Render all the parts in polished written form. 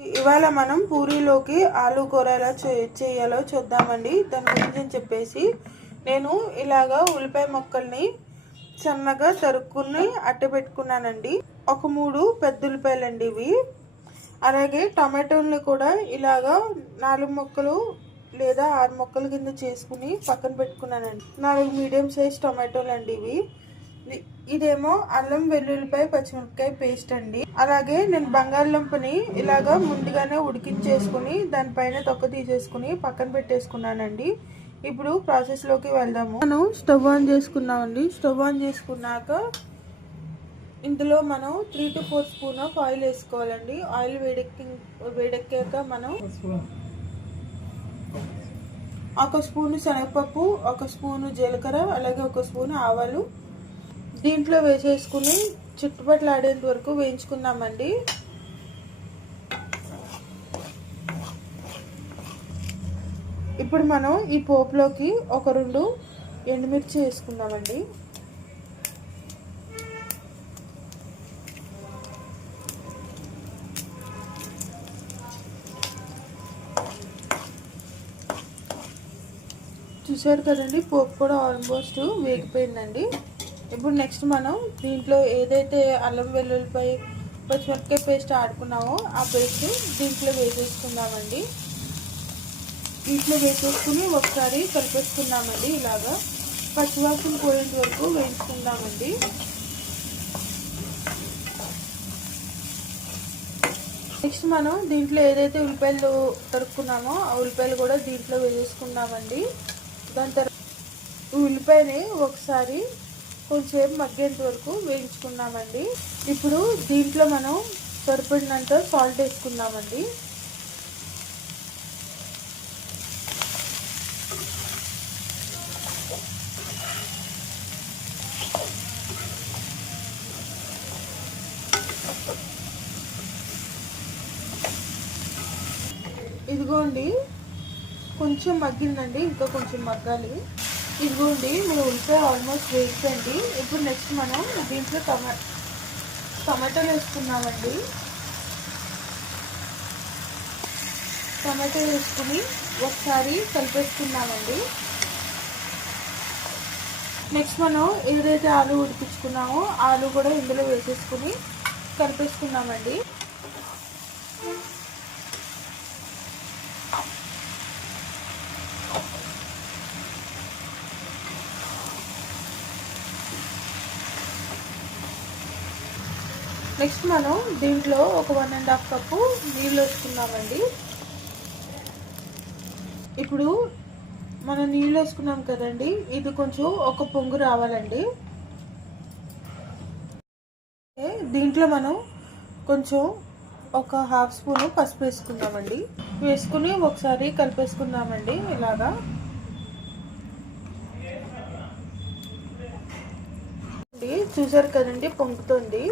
ఇవాళ మనం పూరీలోకి ఆలు కూర ఎలా చేయాలో చూద్దామండి. దాని గురించి అని చెప్పేసి నేను ఇలాగా ఉల్లిపాయ ముక్కల్ని సన్నగా తరుక్కుని అట్టబెట్టుకున్నానండి. ఒక 3 పెద్ద ఉల్లిపాయలండి ఇవి. అలాగే టమాటోల్ని కూడా ఇలాగా 4 ముక్కలు లేదా 6 ముక్కల కింద చేసుకుని పక్కన పెట్టుకున్నానండి. 4 మీడియం సైజ్ టమాటోలు అండి ఇవి. ఇదేమో అల్లం వెల్లుల్లిపాయ పచ్చిమిరపకాయ పేస్ట్ అండి. అలాగే నేను బంగాళదుంపని ఇలాగా ముందుగానే ఉడికించేసుకుని దానిపైన తొక్క తీసేసుకుని పక్కన పెట్టేసుకున్నానండి. ఇప్పుడు ప్రాసెస్లోకి వెళ్దాము. మనం స్టవ్ ఆన్ చేసుకున్నామండి. స్టవ్ ఆన్ చేసుకున్నాక ఇందులో మనం 3 to 4 స్పూన్ ఆఫ్ ఆయిల్ వేసుకోవాలండి. ఆయిల్ వేడెక్కాక మనం 1 స్పూన్ శనగపప్పు, 1 స్పూన్ జీలకర్ర, అలాగే 1 స్పూన్ ఆవాలు దీంట్లో వేసేసుకుని చుట్టుపక్కల ఆడేంత వరకు వేయించుకుందామండి. ఇప్పుడు మనం ఈ పోపులోకి ఒక 2 ఎండుమిర్చి వేసుకుందామండి. చూసారు కదండి, పోపు కూడా ఆల్మోస్ట్ వేగిపోయిందండి. ఇప్పుడు నెక్స్ట్ మనం దీంట్లో ఏదైతే అల్లం వెల్లుల్లిపాయ పచ్చిమిరపకాయ పేస్ట్ ఆడుకున్నామో ఆ పేస్ట్ దీంట్లో వేసేసుకుందామండి. దీంట్లో వేసేసుకుని ఒకసారి కలిపేసుకుందామండి. ఇలాగా పచ్చివాసన పోయేంత వరకు వేయించుకుందామండి. నెక్స్ట్ మనం దీంట్లో ఏదైతే ఉల్లిపాయలు తరుక్కున్నామో ఆ ఉల్లిపాయలు కూడా దీంట్లో వేసేసుకుందామండి. దాని తర్వాత ఉల్లిపాయని ఒకసారి కొంచెం మగ్గేంత వరకు వేయించుకున్నామండి. ఇప్పుడు దీంట్లో మనం సరిపడినంత సాల్ట్ వేసుకుందామండి. ఇదిగోండి కొంచెం మగ్గిందండి, ఇంకా కొంచెం మగ్గాలి. ఇదిగోండి మన ఉల్లిపాయ ఆల్మోస్ట్ వేగిపోయింది. ఇప్పుడు నెక్స్ట్ మనం దీంట్లో టమాటాలు వేసుకున్నామండి. టమాటా వేసుకుని ఒకసారి కలిపేసుకున్నామండి. నెక్స్ట్ మనం ఏదైతే ఆలు ఉడికించుకున్నామో ఆలు కూడా ఇందులో వేసేసుకుని కలిపేసుకున్నామండి. నెక్స్ట్ మనం దీంట్లో ఒక 1.5 కప్పు నీళ్ళు వేసుకున్నామండి. ఇప్పుడు మనం నీళ్ళు వేసుకున్నాం కదండి, ఇది కొంచెం ఒక పొంగు రావాలండి. దీంట్లో మనం కొంచెం ఒక 1/2 స్పూన్ పసుపు వేసుకుందామండి. వేసుకుని ఒకసారి కలిపేసుకుందామండి. ఇలాగా చూసారు కదండి, పొంగుతుంది.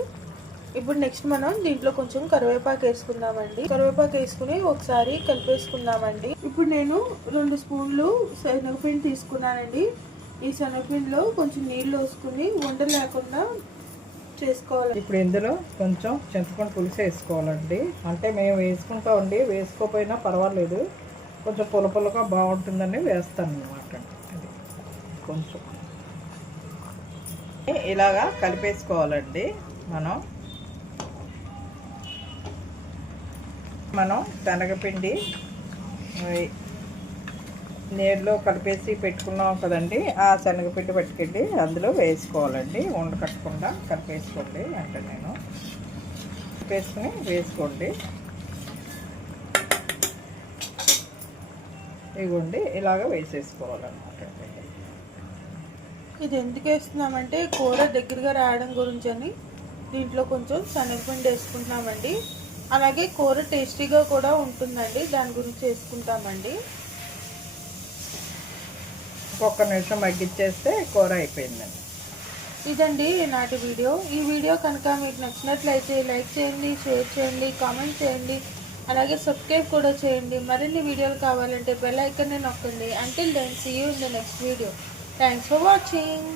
ఇప్పుడు నెక్స్ట్ మనం దీంట్లో కొంచెం కరివేపాకు వేసుకుందామండి. కరివేపాకు వేసుకుని ఒకసారి కలిపేసుకుందామండి. ఇప్పుడు నేను 2 స్పూన్లు శనగపిండి తీసుకున్నానండి. ఈ శనగపిండిలో కొంచెం నీళ్ళు వేసుకుని ఉండలు లేకుండా చేసుకోవాలి. ఇప్పుడు ఇందులో కొంచెం చింతపండు పులుసు వేసుకోవాలండి. అంటే మేము వేసుకుంటామండి, వేసుకోకపోయినా పర్వాలేదు, కొంచెం పులపులుగా బాగుంటుందని వేస్తాను అన్నమాట. అది కొంచెం ఇలాగా కలిపేసుకోవాలండి. మనం శనగపిండి నీళ్ళలో కలిపేసి పెట్టుకున్నాం కదండి, ఆ శనగపిండి పట్టుకెళ్ళి అందులో వేసుకోవాలండి. ఉండకట్టకుండా కలిపేసుకోండి. అంటే నేను వేసుకోండి. ఇదిగోండి ఇలాగ వేసేసుకోవాలన్నమాట. ఇది ఎందుకు వేస్తున్నామంటే కూర దగ్గరగా రావడం గురించి అని దీంట్లో కొంచెం శనగపిండి వేసుకుంటున్నామండి. అలాగే కూర టేస్టీగా కూడా ఉంటుందండి, దాని గురించి వేసుకుంటామండి. ఒక్క నిమిషం మగ్గిచ్చేస్తే కూర అయిపోయిందండి. ఇదండి నాటి వీడియో. ఈ వీడియో కనుక మీకు నచ్చినట్లయితే లైక్ చేయండి, షేర్ చేయండి, కామెంట్ చేయండి, అలాగే సబ్స్క్రైబ్ కూడా చేయండి. మరిన్ని వీడియోలు కావాలంటే బెల్ ఐకాన్ని నొక్కండి. Until then see you in the next video. Thanks for watching.